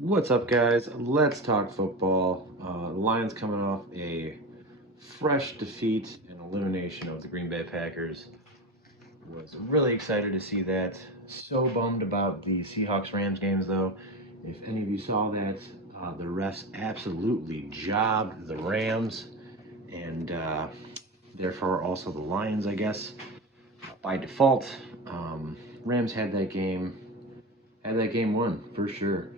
What's up, guys? Let's talk football. The Lions coming off a fresh defeat and elimination of the Green Bay Packers. Was really excited to see that. So bummed about the Seahawks-Rams games, though. If any of you saw that, the refs absolutely jobbed the Rams and therefore also the Lions, I guess, by default. Rams had that game won for sure.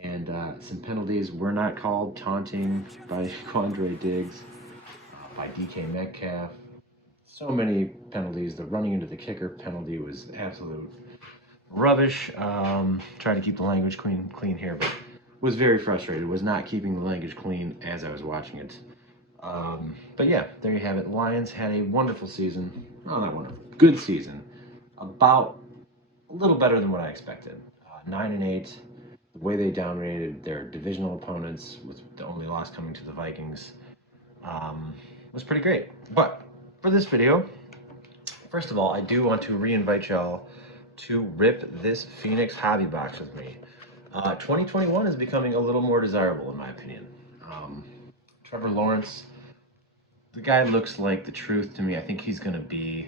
And some penalties were not called. Taunting by Quandre Diggs, by DK Metcalf. So many penalties. The running into the kicker penalty was absolute rubbish. Trying to keep the language clean here, but was very frustrated. Was not keeping the language clean as I was watching it. But yeah, there you have it. Lions had a wonderful season. Well, not wonderful. Good season. About a little better than what I expected. 9-8. The way they dominated their divisional opponents, with the only loss coming to the Vikings, was pretty great. But for this video, first of all, I do want to re-invite y'all to rip this Phoenix hobby box with me. 2021 is becoming a little more desirable, in my opinion. Trevor Lawrence, the guy looks like the truth to me. I think he's going to be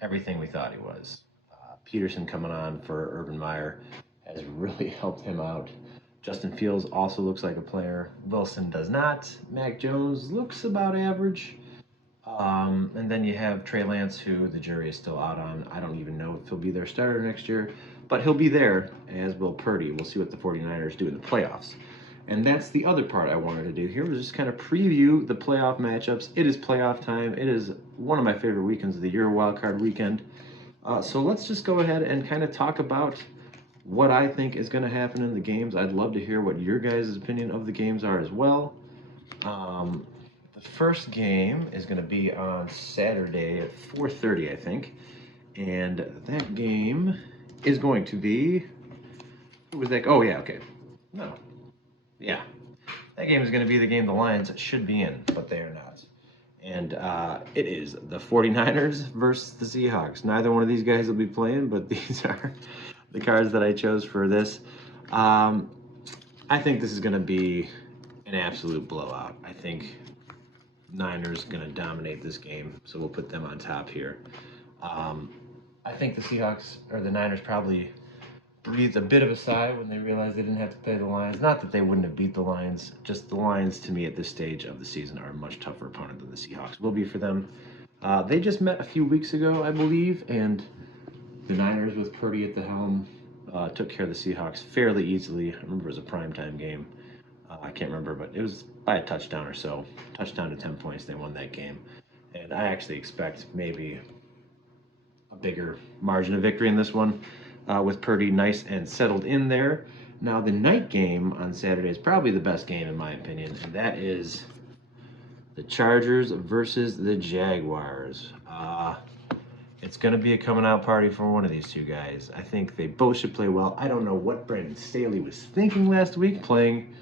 everything we thought he was. Peterson coming on for Urban Meyer has really helped him out. Justin Fields also looks like a player. Wilson does not. Mac Jones looks about average. And then you have Trey Lance, who the jury is still out on. I don't even know if he'll be their starter next year, but he'll be there, as will Purdy. We'll see what the 49ers do in the playoffs. And that's the other part I wanted to do here, was just kind of preview the playoff matchups. It is playoff time. It is one of my favorite weekends of the year, Wild Card Weekend. So let's just go ahead and kind of talk about what I think is going to happen in the games. I'd love to hear what your guys' opinion of the games are as well. The first game is going to be on Saturday at 4:30, I think. And that game is going to be... Who was that? Oh, yeah, okay. No. Yeah. That game is going to be the game the Lions should be in, but they are not. And it is the 49ers versus the Seahawks. Neither one of these guys will be playing, but these are the cards that I chose for this. I think this is going to be an absolute blowout. I think Niners going to dominate this game, so we'll put them on top here. I think the Seahawks, or the Niners, probably breathed a bit of a sigh when they realized they didn't have to play the Lions. Not that they wouldn't have beat the Lions, just the Lions, to me, at this stage of the season, are a much tougher opponent than the Seahawks will be for them. They just met a few weeks ago, I believe, and the Niners, with Purdy at the helm, took care of the Seahawks fairly easily. I remember it was a primetime game. I can't remember, but it was by a touchdown or so. Touchdown to 10 points, they won that game. And I actually expect maybe a bigger margin of victory in this one, with Purdy nice and settled in there. Now, the night game on Saturday is probably the best game, in my opinion, and that is the Chargers versus the Jaguars. It's going to be a coming-out party for one of these two guys. I think they both should play well. I don't know what Brandon Staley was thinking last week, playing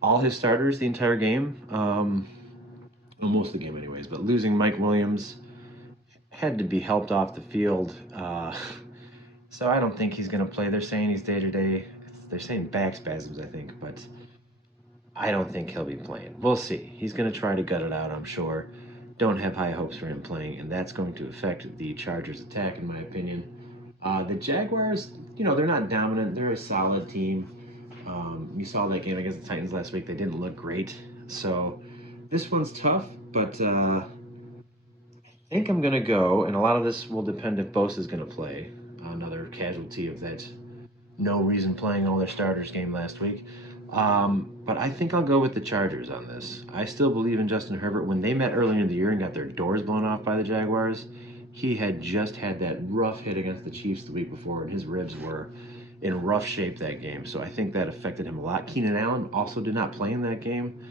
all his starters the entire game. Well, most of the game anyways, but losing Mike Williams, had to be helped off the field. So I don't think he's going to play. They're saying he's day-to-day. They're saying back spasms, I think, but I don't think he'll be playing. We'll see. He's going to try to gut it out, I'm sure. Don't have high hopes for him playing, and that's going to affect the Chargers' attack, in my opinion. The Jaguars, they're not dominant. They're a solid team. You saw that game against the Titans last week. They didn't look great. So this one's tough, but I think I'm going to go, and a lot of this will depend if Bosa's going to play. Another casualty of that no reason playing all their starters game last week. But I think I'll go with the Chargers on this. I still believe in Justin Herbert. When they met earlier in the year and got their doors blown off by the Jaguars, he had just had that rough hit against the Chiefs the week before, and his ribs were in rough shape that game. So I think that affected him a lot. Keenan Allen also did not play in that game.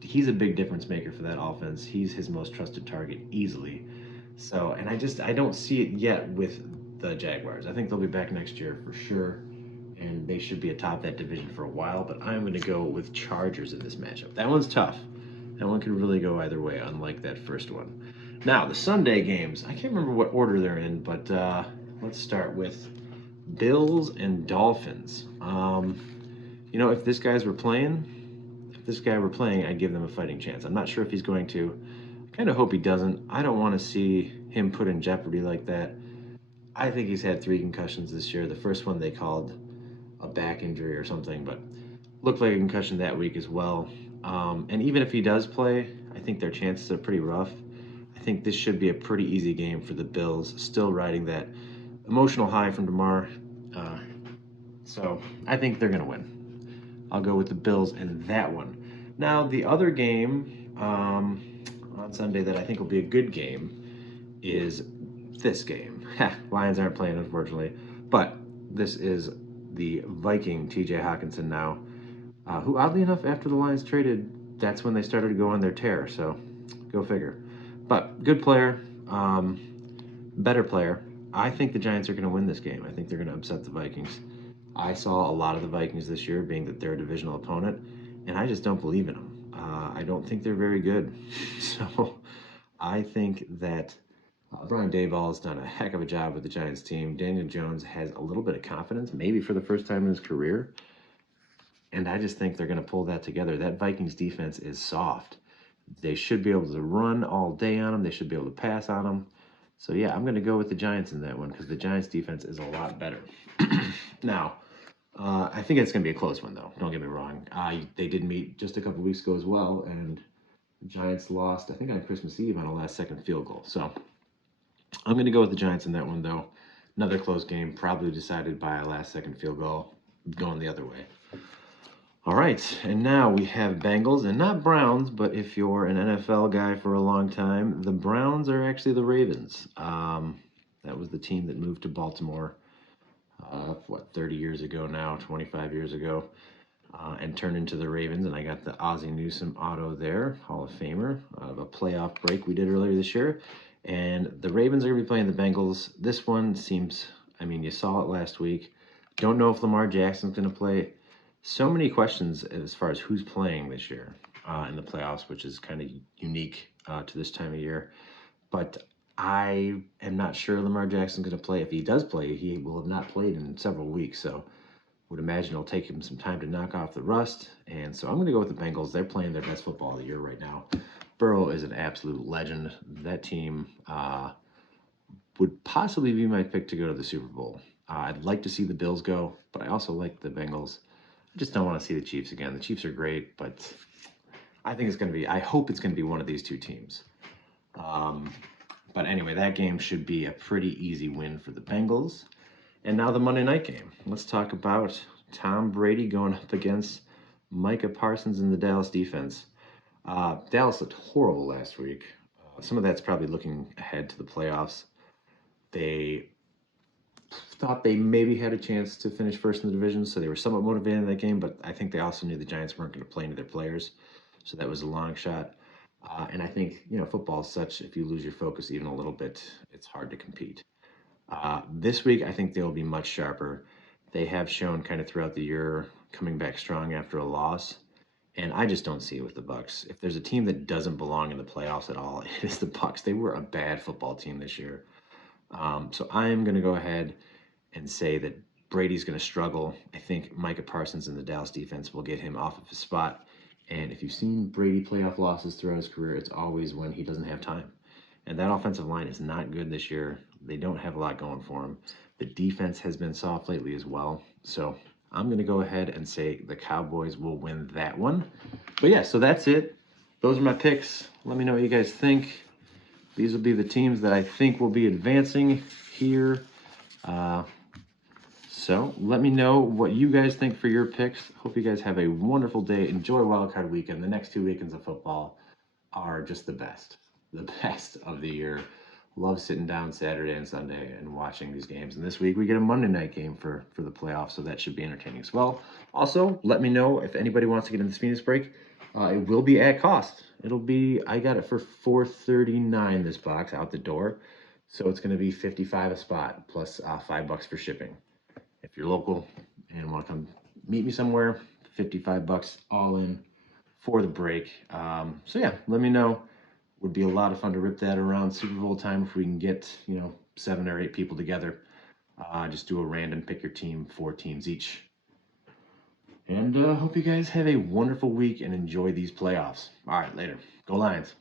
He's a big difference maker for that offense. He's his most trusted target easily. So, and I don't see it yet with the Jaguars. I think they'll be back next year for sure, and they should be atop that division for a while, but I'm going to go with Chargers in this matchup. That one's tough. That one could really go either way, unlike that first one. Now, the Sunday games, I can't remember what order they're in, but let's start with Bills and Dolphins. if this guy were playing, I'd give them a fighting chance. I'm not sure if he's going to. I kind of hope he doesn't. I don't want to see him put in jeopardy like that. I think he's had 3 concussions this year. The first one they called a back injury or something, but looked like a concussion that week as well. And even if he does play, I think their chances are pretty rough. I think this should be a pretty easy game for the Bills, still riding that emotional high from DeMar. Uh, so I think they're going to win. I'll go with the Bills in that one. Now, the other game on Sunday that I think will be a good game is this game. Lions aren't playing, unfortunately. But this is the Viking, TJ Hawkinson now, who oddly enough, after the Lions traded, that's when they started to go on their tear. So go figure. But good player, better player. I think the Giants are going to win this game. I think they're going to upset the Vikings. I saw a lot of the Vikings this year, being that they're a divisional opponent, and I just don't believe in them. I don't think they're very good. So I think that Brian Daboll has done a heck of a job with the Giants team. Daniel Jones has a little bit of confidence, maybe for the first time in his career. And I just think they're going to pull that together. That Vikings defense is soft. They should be able to run all day on them. They should be able to pass on them. So, yeah, I'm going to go with the Giants in that one because the Giants defense is a lot better. Now, I think it's going to be a close one, though. Don't get me wrong. They did meet just a couple weeks ago as well, and the Giants lost, I think, on Christmas Eve on a last-second field goal. So I'm going to go with the Giants in that one, though. Another close game, probably decided by a last-second field goal going the other way. All right, and now we have Bengals, and not Browns, but if you're an NFL guy for a long time, the Browns are actually the Ravens. That was the team that moved to Baltimore, 30 years ago now, 25 years ago, and turned into the Ravens, and I got the Ozzie Newsome auto there, Hall of Famer, of a playoff break we did earlier this year, and the Ravens are going to be playing the Bengals. This one seems, you saw it last week. Don't know if Lamar Jackson's going to play. So many questions as far as who's playing this year in the playoffs, which is kind of unique to this time of year. But I am not sure Lamar Jackson's going to play. If he does play, he will have not played in several weeks. So would imagine it'll take him some time to knock off the rust. And so I'm going to go with the Bengals. They're playing their best football of the year right now. Burrow is an absolute legend. That team would possibly be my pick to go to the Super Bowl. I'd like to see the Bills go, but I also like the Bengals. I just don't want to see the Chiefs again. The Chiefs are great, but I hope it's going to be one of these two teams. But anyway, that game should be a pretty easy win for the Bengals. And now the Monday night game. Let's talk about Tom Brady going up against Micah Parsons in the Dallas defense. Dallas looked horrible last week. Some of that's probably looking ahead to the playoffs. They thought they maybe had a chance to finish first in the division, so they were somewhat motivated in that game, but I think they also knew the Giants weren't going to play into their players, so that was a long shot. And I think, football is such, if you lose your focus even a little bit, it's hard to compete. This week, I think they'll be much sharper. They have shown kind of throughout the year coming back strong after a loss, and I just don't see it with the Bucs. If there's a team that doesn't belong in the playoffs at all, it is the Bucs. They were a bad football team this year. So I'm going to go ahead and say that Brady's going to struggle. I think Micah Parsons in the Dallas defense will get him off of his spot. And if you've seen Brady playoff losses throughout his career, it's always when he doesn't have time. And that offensive line is not good this year. They don't have a lot going for them. The defense has been soft lately as well. So I'm going to go ahead and say the Cowboys will win that one. But yeah, so that's it. Those are my picks. Let me know what you guys think. These will be the teams that I think will be advancing here. So let me know what you guys think for your picks. Hope you guys have a wonderful day. Enjoy Wildcard Weekend. The next 2 weekends of football are just the best of the year. Love sitting down Saturday and Sunday and watching these games. And this week we get a Monday night game for the playoffs, so that should be entertaining as well. Also, let me know if anybody wants to get in this Phoenix break. It will be at cost. I got it for $4.39 this box out the door. So it's going to be $55 a spot plus $5 for shipping. If you're local and want to come meet me somewhere, $55 all in for the break. So yeah, let me know. Would be a lot of fun to rip that around Super Bowl time if we can get 7 or 8 people together. Just do a random pick your team, 4 teams each. And hope you guys have a wonderful week and enjoy these playoffs. All right, later. Go Lions.